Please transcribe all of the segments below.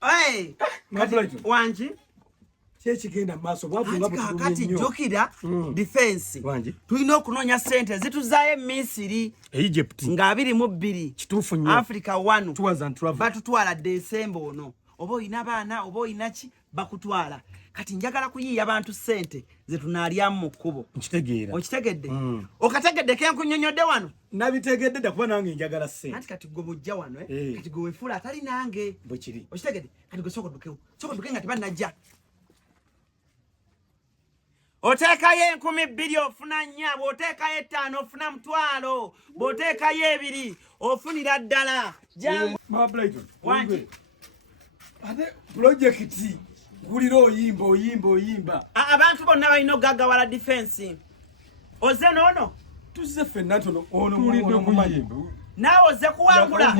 Hey, wanji. Chekigenda maso bwafunga butu kati jokira defense. Wanji. Tulina okunonya sente zituzaye Misiri, Egypt. Nga 22. Kitufu nnyo. Africa 1. Tours and travel. Batutwala December ono. Oba oyina baana, oba oyina ki bakutwala. Kati njagala kuyiya abantu sente zetunalya mu kkubo. Nkitegeera. Okitegedde? Okategedde kenkunyonyodde wano? Nabitegedde da kuba nange njagala sente. Anti kati gwe mujja wano kati gwe wefula atali nange. Bwe kiri. Okitegedde? Kati gwe sokodukewo. Sokoduke nga tebanajja. Otekayo 2,000 ofuna 4, bwotekayo 5 ofuna 1,000, bwotekayo 2 ofunira ddala. Maama Brighton. Wanji. Ate project gulira oyimba. Abantu bonna balina ogaggawala defense. Oze noono? Tuzze ffenna ntono ono mumanyi. Naawe oze kuwangula.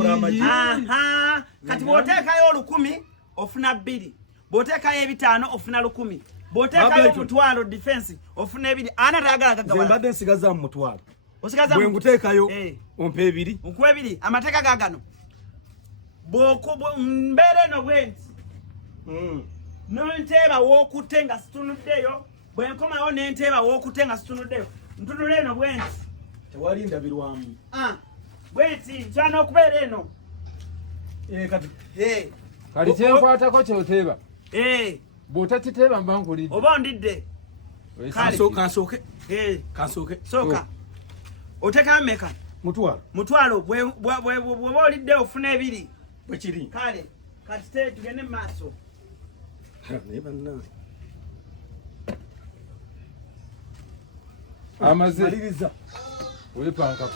Kati bwotekayo 1000 ofuna 2. Bwotekayo 5 ofuna 1000. Bwotekayo 1,000 defense ofuna 2. Ana tayagala gaggawala. Mbadde nsigaza mu 1,000. Osigaza bwe nguteekayo ompe 2. Nkuwe 2. Amateeka gagano. Mbere no bwenti. Nonteeba w'okutenga situnuddeyo. Bwe nkomawo n'enteeba w'okutenga situnuddeyo. Ntunula eno bwenti. Tewali ndabirwamu. Bwenti nkyana okubeera eno. Kati. Kali kyenkwatako kyoteeba. Bw'otakiteeba mba nkulidde. Oba ondidde. Kansooke. Sooka. Otekayo mmeka? 1,000. Bw'oba olidde ofuna 2. Bwe kiri. Kale, kati tugende mu maaso. Amaze. Maliriza. Wepanka.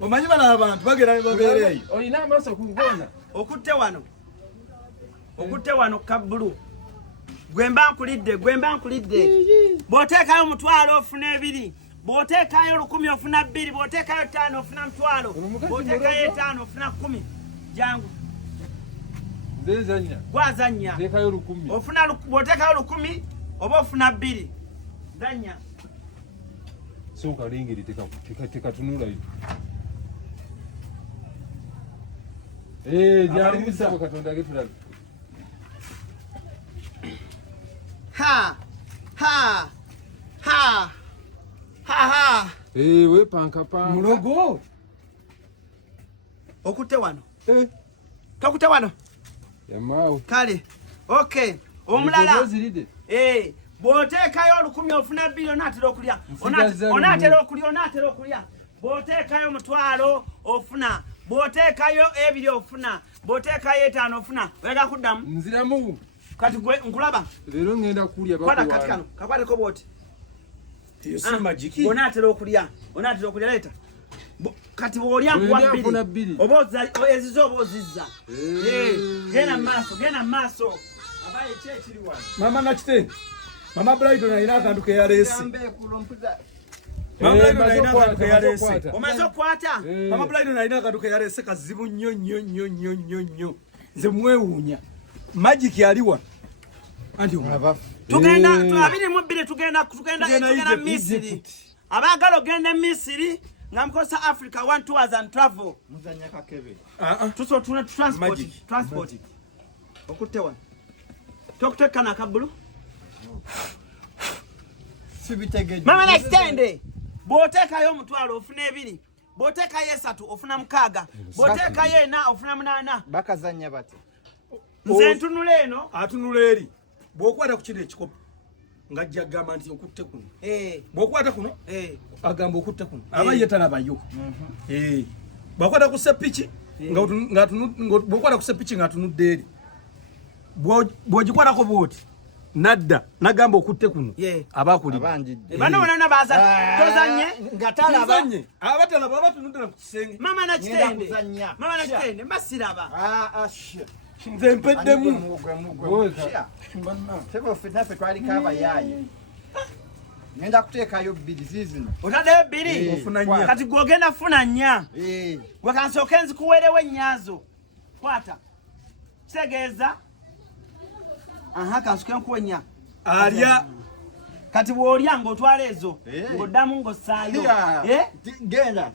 Omanyi bano abantu bagera babeereyo. Oyina amaaso ku ngona. Okutte wano kabbulu. Gwemba nkulidde. Bw'oteekayo 1,000 ofuna 2. Bw'oteekayo 1,000 ofuna 2. Bw'oteekayo 5 ofuna 1,000. Bw'oteekayo 5 ofuna 10. Jangu. Zenya. Gwazanya. Teekayo 1000. Ofuna bw'oteekayo 1000 oba ofuna 2. Zanya. Soka lingiri tekatunulayo. Jali musabo Katonda getulala. Ha. Wepanka. Mulogo. Okutte wano. Tokutte wano. Yamaawo. Kale. Okay. Omulala. Bw'oteekayo 1,000 ofuna 2 onaatera okulya. Onaatera okulya. Bw'oteekayo 1,000 ofuna. Bw'oteekayo 2 ofuna. Bw'oteekayo 5 ofuna. Wega kuddamu. Nziramu. Kati gwe nkulaba. Leero ngenda kulya bakuwa. Kwata kati kano. Kakwateko bwoti. Si magiki. Onaatera okulya leeta. Kati bw'olya nkuwa 2. Oba ezizo oba ozizza. Genda mu maaso. Abaye kyekiri wano. Mama nakite. Mama Brighton alina akantu ke yaleese. Omaze okukwata? Mama Brighton alina akantu ke yaleese kazibu nnyo. Nze mwewuunya. Magic yaliwa. Anti omulaba. Tugenda 22 tugenda Misiri. Abaagala ogenda Misiri nga mukosa Africa 1 Tours and Travel. Muzanya kakebe. Tuso tuna transport. Okutte wano. Tokuteka na kabbulu. Sibitegeje. Mama na extend. Bw'oteekayo 1,000 ofuna 2. Bw'oteekayo 3 ofuna 6. Bw'oteekayo 4 ofuna 8. Bakazanya bati. Nze ntunula eno. Atunula eri. Bw'okwata ku kino ekikopo ng'ajja agamba nti okutte kuno. Bw'okwata kuno agamba okutte kuno. Aba ye talabayo. Bw'okwata ku seppiki bw'okwata ku seppiki ng'atunudde eri. Bw'ogikwatako bw'oti nadda nagamba okutte kuno. Abakuli. Bano bonna baza tozanye ngatalaba. Abatalaba abatunudde ku kisenge. Mama na kitende. Masiraba. Nze mpeddemu. Tebo fitnafe twali kaba yaye. Ngenda kuteekayo 2 zizino. Otaddeyo 2? Ofuna 4. Kati gwogenda funa 4. Gwe kansooke nzikuweerewo ennyazo. Kwata. Kitegeeza. Kansuke nkuwe 4. Alya. Kati bw'olya ng'otwala ezo. Ng'oddamu ng'ossaayo. Genda.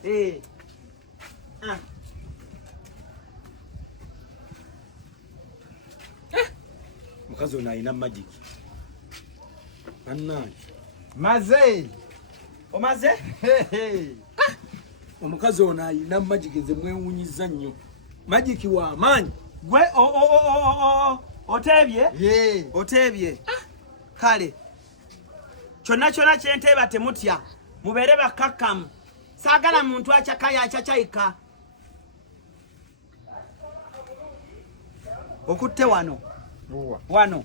omukazi ono alina magic. Annange. Maze. Omaze? Omukazi ono alina magic nze mwewuunyiza nnyo. Magic wa maanyi. Gwe otebye? Ye. Otebye. Kale. Kyonna kyenteeba temutya. Mubeere bakkakkamu. Saagala muntu akyakaya akyachayika. Okutte wano. Wano.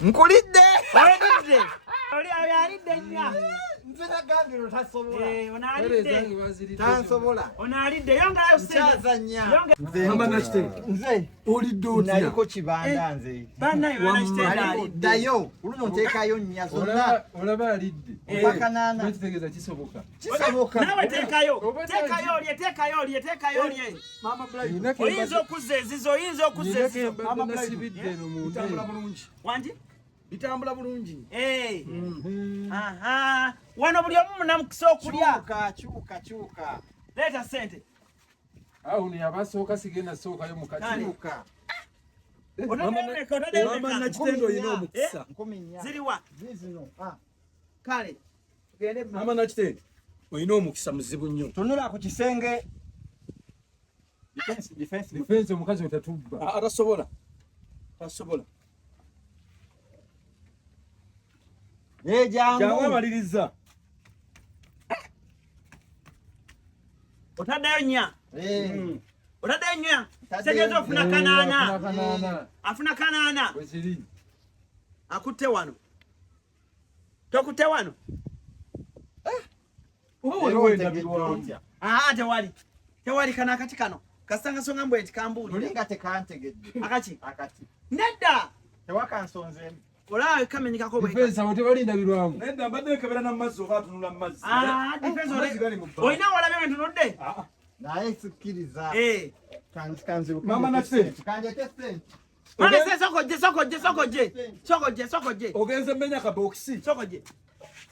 Nkulidde. Olidde. Oli alidde nnya. Nze nagambye tasobola. Onalidde. Tansobola. Onalidde. Yongerayo Nkyazannya. Mama nakitenge. Nze. Olidde otya? Naliko kibanda nze. Bannaye banakitenge alidde. Ddayo. Oluno nteekayo nnya zonna. Olaba alidde. Mpaka naana. Bakitegeeza kisoboka. Kisoboka. Naawe teekayo. Teekayo olye. Maama Brighton. Oyinza okuzza ezizo, oyinza okuzza ezizo. Mama nasibidde eno mu Bitambula bulungi. Wangi? Bitambula bulungi. Aha. Wano buli omu munamukisa okulya. Kyuka. Leeta ssente. awo ne abasooka sigenda sookayo mu Kyuka. Mama nakitenge olina omukisa. Ziriwa? Zizino. Kale. Tugende Mama nakitenge olina omukisa muzibu nnyo. Tunula ku kisenge. defense omukazi otatubba. Atasobola. Tasobola. Jangu amaliriza. Otaddeyo nnya. Otaddeyo nnya. Tegeeza ofuna kanaana. Afuna kanaana. Bwekiri. Akutte wano. Tokutte wano. Tewali. Tewali kana akati kano. Kasanga songa mbwe ekikambuuli. Mulinga tekantegedde. Akati. Akati. Nedda. Tewakansonzeemu. Olaawe kamenyikako bwe. Defense awo tewali ndabirwamu. Nedda mbadde nkebera n'amazzi oba atunula mu mazzi. Defense ole. Olina walabe bwe ntunudde? Naye sikkiriza. Kanzibuka. Mama nakitenge. Kanjete ssente. Mane se sokojje. Ogenze mmenya kabokisi. Sokojje.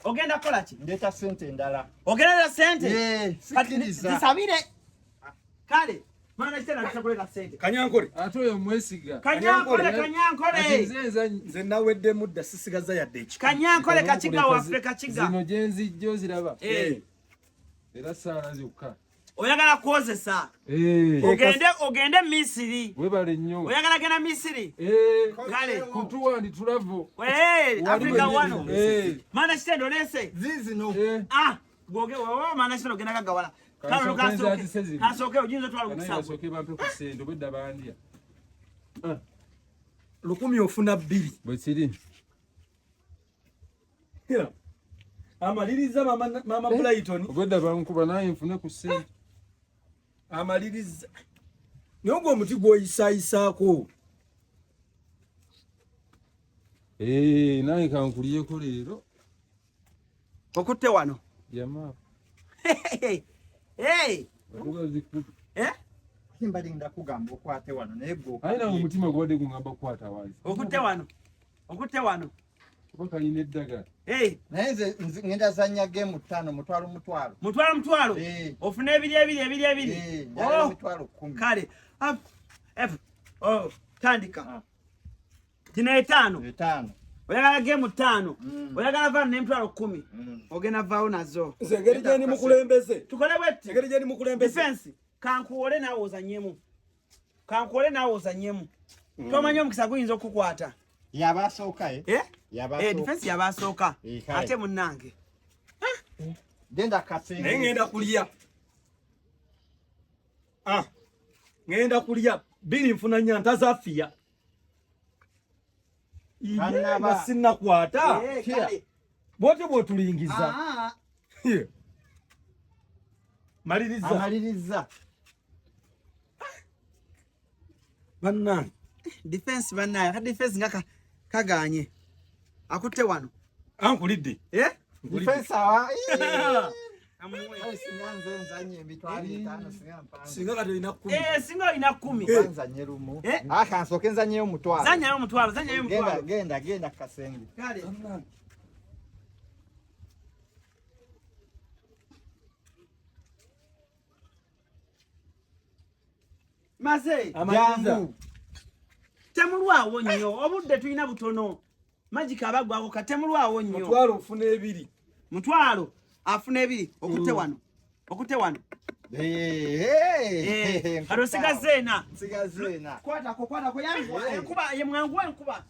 Ogenda kukola ki? Ndeeta ssente endala. Ogenda ssente? Sikkiriza. Zisabire. Kale. Mana kitenda ntakuleka ssente. Kanyankole. Ate oyo mwesiga. Kanyankole. Nze naweddemu dda sisigaza yadde ekika. Kanyankole kakiga waffe kakiga. Zino gye nzijja oziraba. Era saala zokka. Oyagala kwozesa. Ogende Misiri. Webale nnyo. Oyagala genda Misiri. Kale. Kutuwandi tulavo. Afrika wano. Mana kitendo lese. Zizino. Goge wowe mana kitendo genda kagawala. Kasoke ojinza twala okusabu. Kasoke bampe ku ssente obwedda bandya. 100 ofuna 2. Bwekiri. Amaliriza Maama Brighton. Obwedda bankuba naye nfune ku ssente. Amaliriza. Naye ng'omuti gw'oyisaayisaako. Naye kankuliyeko leero. Okutte wano. Jamaa. Simbalinda kugamba okwate wano naye gwo. Ayina omutima gwadde gungamba kukwata wazi. Okutte wano. Kuba kalina eddagala. Naye nze ngenda zanya game 5 mutwalo. Mutwalo. Ofuna ebiri. Njala mitwalo 10. Kale. Tandika. Kino 5. Oyagala game 5. Oyagala vaamu n'emitwalo 10. Ogenda vaawo nazo. Nze engeri gye ndi mukulembeze. Tukole bwetti. Engeri gye ndi mukulembeze. Defense. Kankuwole naawe ozannyemu. Tomanyi omukisa guyinza okukwata. Yabasooka defense yabasooka. Ate munnange. Genda kasenge. Naye ngenda kulya. Ngenda kulya. 2 nfuna nnya ntazaafiya. Sinnakwata. Bwotyo bw'otulingiza. Maliriza. Bannange. Defense bannaye. Ka defense nga kaganye. Akutte wano. Ankulidde. Defense awa. Singa kati olina 10. Singa olina 10. Nzanye lumu. Kansooke nzanyeyo omutwalo. Zanyayo omutwalo. Genda kasenge. Kale. Maze. Amaliriza. temulwawo nnyo obudde tulina butono magika abagwako katemulwawo nnyo mutwalo ofuna ebiri mutwalo afuna ebiri okutte wano kalo sigazeena kwatako yankuba ye mwangu enkuba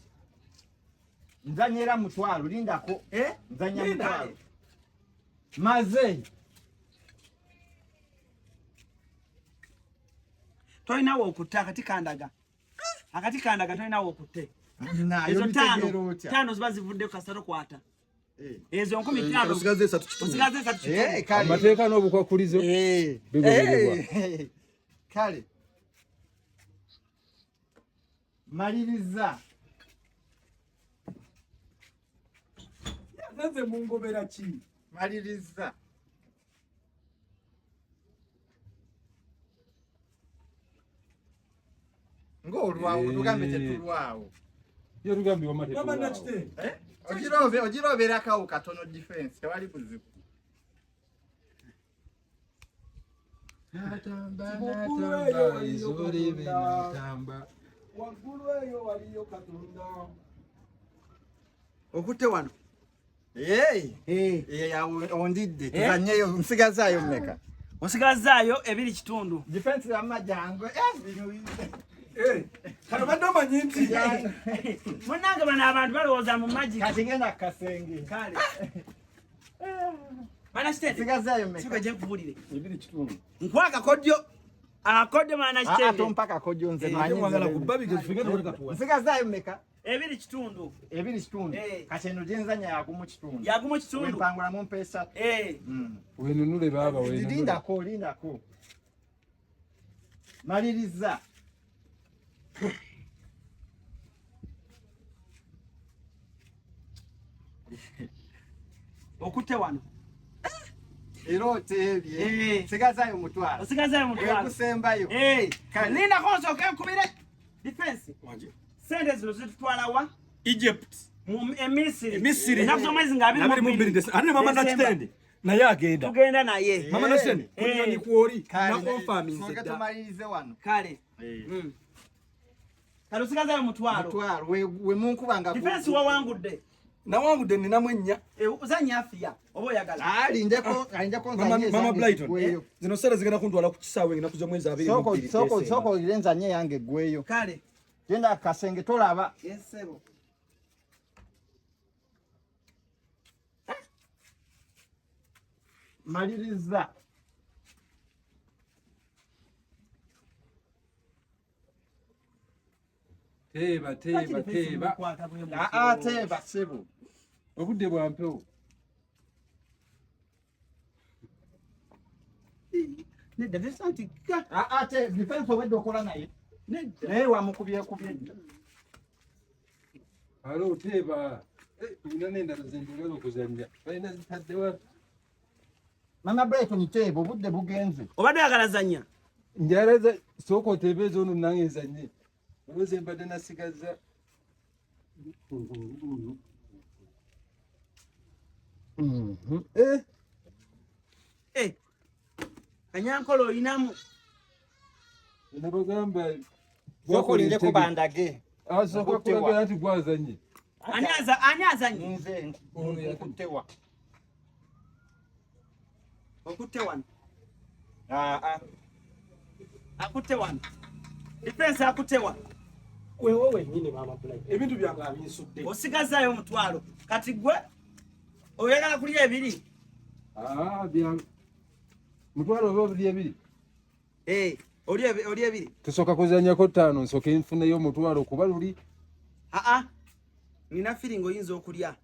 nzanyera mutwalo lindako nzanya mutwalo maze tolinawo okutte akati kandaga tolinawo okutte ezo tano ziba zivudde kasaro kwata ezo 15 osigaze 3 amateeka n'obukwakulizo bigobererwa kale maliriza naze mungobera ki maliriza ng'olwawo tugambe tetulwawo yo tugambye mama nakite ogirobeera kawo katono defense tewali buzibu waggulu eyo waliyo katonda okutte wano ondidde tuzanyeyo nsigazaayo mmeka osigazaayo ebiri kitundu defense yamajango kano badde omanyi nti munange bano abantu balowooza mu magi kati genda kasenge kale manasitete nsigazaayo mmeka sibe gyenkubulire ebiri kitundu nkwaka kodyo akodyo manasitete tompaka kodyo nze mwagala kubabike tufike tuwekatuwa nsigazaayo mmeka ebiri kitundu kati eno gyenzanya yagumu kitundu wempangulamu mpeesa wenunule baaba lindako maliriza okutte wano era oteebye sigazaayo mutwalo ekusembayo lindako nsooke nkubire defense sente zino zitutwala wa Egypt Misiri enaku z'omwezi nga 22 ate mama nakitende naye agenda tugenda naye mama nakitende kunyonyi kwoli na confirming tumalirize wano kale kale osigazayo mutwalo we munkuba nga defense wawangudde nawangudde ninamu ennya uzanya afya oba oyagala alindeko Maama Brighton zino sere zigenda kuntwala ku kisaawe enaku z'omwezi 22 soko olire nzanye yange eggweyo kale genda kasenge tolaba yesebo maliriza teeba teeba sebo obudde bwa mpewo nedda tesantika ate defense obedde okola naye naye wamukubyekubye alo teeba ina nendala zenjagala okuzanya balina zitaddewa Maama Brighton teeba obudde bugenze obadde oyagala zanya njalaza sooka oteebeeza ono nange nzanye olwozi mbadde nasigaza kanyankolo olinamu nabagamba zokolinde kubandage asooka kulaga nti gwazanye ani azanye nze okuttewa okutte wano akutte wano defense akutte wano wewe wenyine Maama Brighton ebintu byange abinsudde osigazaayo omutwalo kati gwe oyagala kulya ebiri mutwalo oba obuli ebiri oli ebiri tusooka kuzanyako 5 nsooke nfuneyo omutwalo kuba luli nina firingo oyinza okulya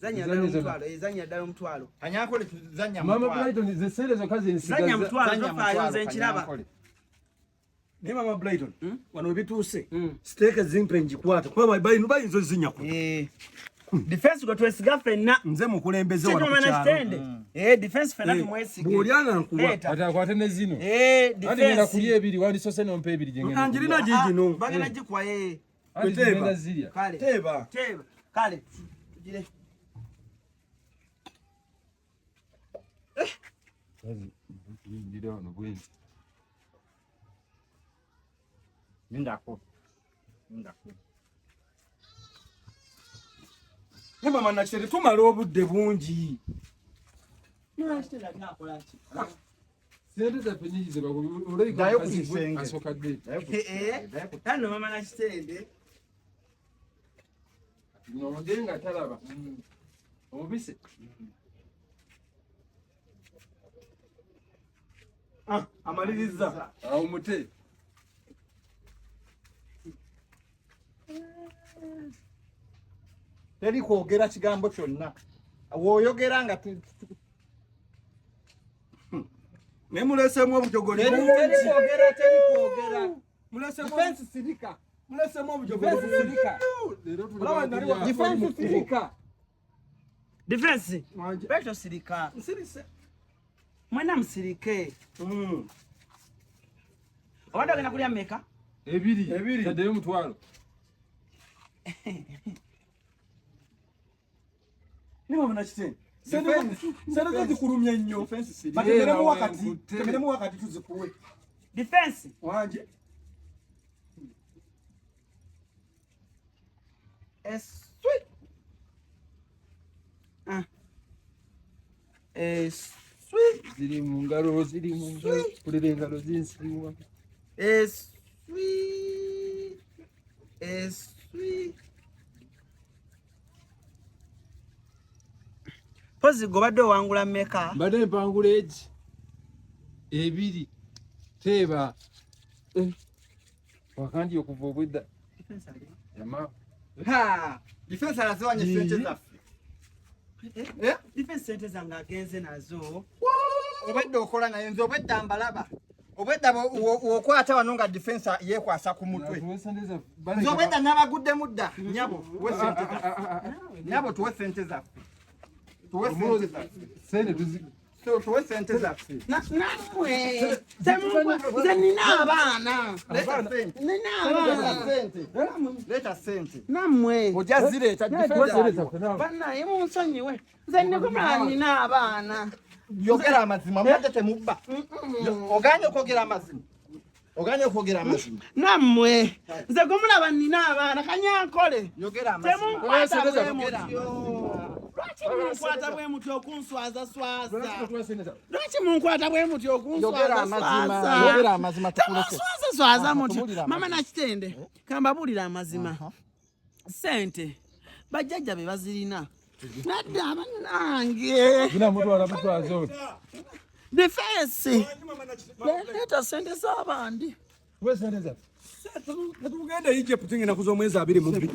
zanya ddala omutwalo kanyankole tuzanya Maama Brighton zeseere zokka zanya mutwalo tofaayo nze nkiraba naye Maama Brighton wano webituuse siteeke zimpe ngikwata kuba bayinza ozinyako defense gwe twesiga ffenna nze mukulembeze wano ku kyalo defense ffenna tumwesige bw'olyana nkuwa ate akwate ne zino ate ngenda kulya ebiri wandisose nompa ebiri gyengenda angirina gigino bagenda gikuwa genda zirya teeba kale tugire yingira wano bwenzi lindako Ne mama nakitende tumala obudde bungi. Sente zaffe nyingi ze bakubi Dayo ku kisenge. asooka dde. Hano mama nakitende. Nonde nga talaba. Obise. Amaliriza. Awo mute. Teri kwogera kigambo kyonna. Wooyogera nga Ne mulesemu obujogoli. teri kwogera. Mulesemu Defense sirika. mulesemu obujogoli. Defense sirika. Leero Olaba nali wa Defense sirika. Defense. Wanje. Beto sirika. Nsirise. Mwena msirike. Obadde ogenda kulya mmeka? Ebiri. Taddeyo mutwalo. Ne mama nakitende. Sente zikulumye nnyo. Era Temeremu wakati tuzikuwe. Defense. Wanje. Sweet. Sweet. Ziri mu ngalo. Pulira engalo zinsiwa. Sweet. Sweet. Pozi gobadde owangula mmeka? Mbadde mpangula egi. Ebiri. Teeba. Wakandi okuva obwedda. Yama. Defense alaziwanye sente zaffe. Defense sente zange agenze nazo. Obwedda okola naye nze obwedda mbalaba. Obwedda okwata wano nga defense yeekwasa ku mutwe. Nze obwedda nabagudde mudda. Nyabo tuwe sente zaffe. Nyabo tuwe sente zaffe. Sente tuzi. Tuwe sente zaffe. Namwe. Nze nina abaana. Leta sente. Namwe. Ojja zireta defense. Bannaye munsonyiwe. Nze ndikumala nina abaana. Yogera amazima mudde temubba. Oganye okwogera amazima. Namwe. Nze gumulaba nina abaana kanyankole. Yogera amazima. Temunkwata bwe mutyo. Lwaki munkwata bwe mutyo okunswaza? Lwaki munkwata bwe mutyo okunswaza? Yogera amazima tukuleke. Swaza mutyo. Mama nakitende. Kambabulira amazima. Sente. Bajjajja be bazirina. Nadda abanange. Gina mutwala mutwazo. Defense. Leta sente z'abandi. Tuwe sente zaffe. Tugende Egypt ngenda kuza omwezi 22.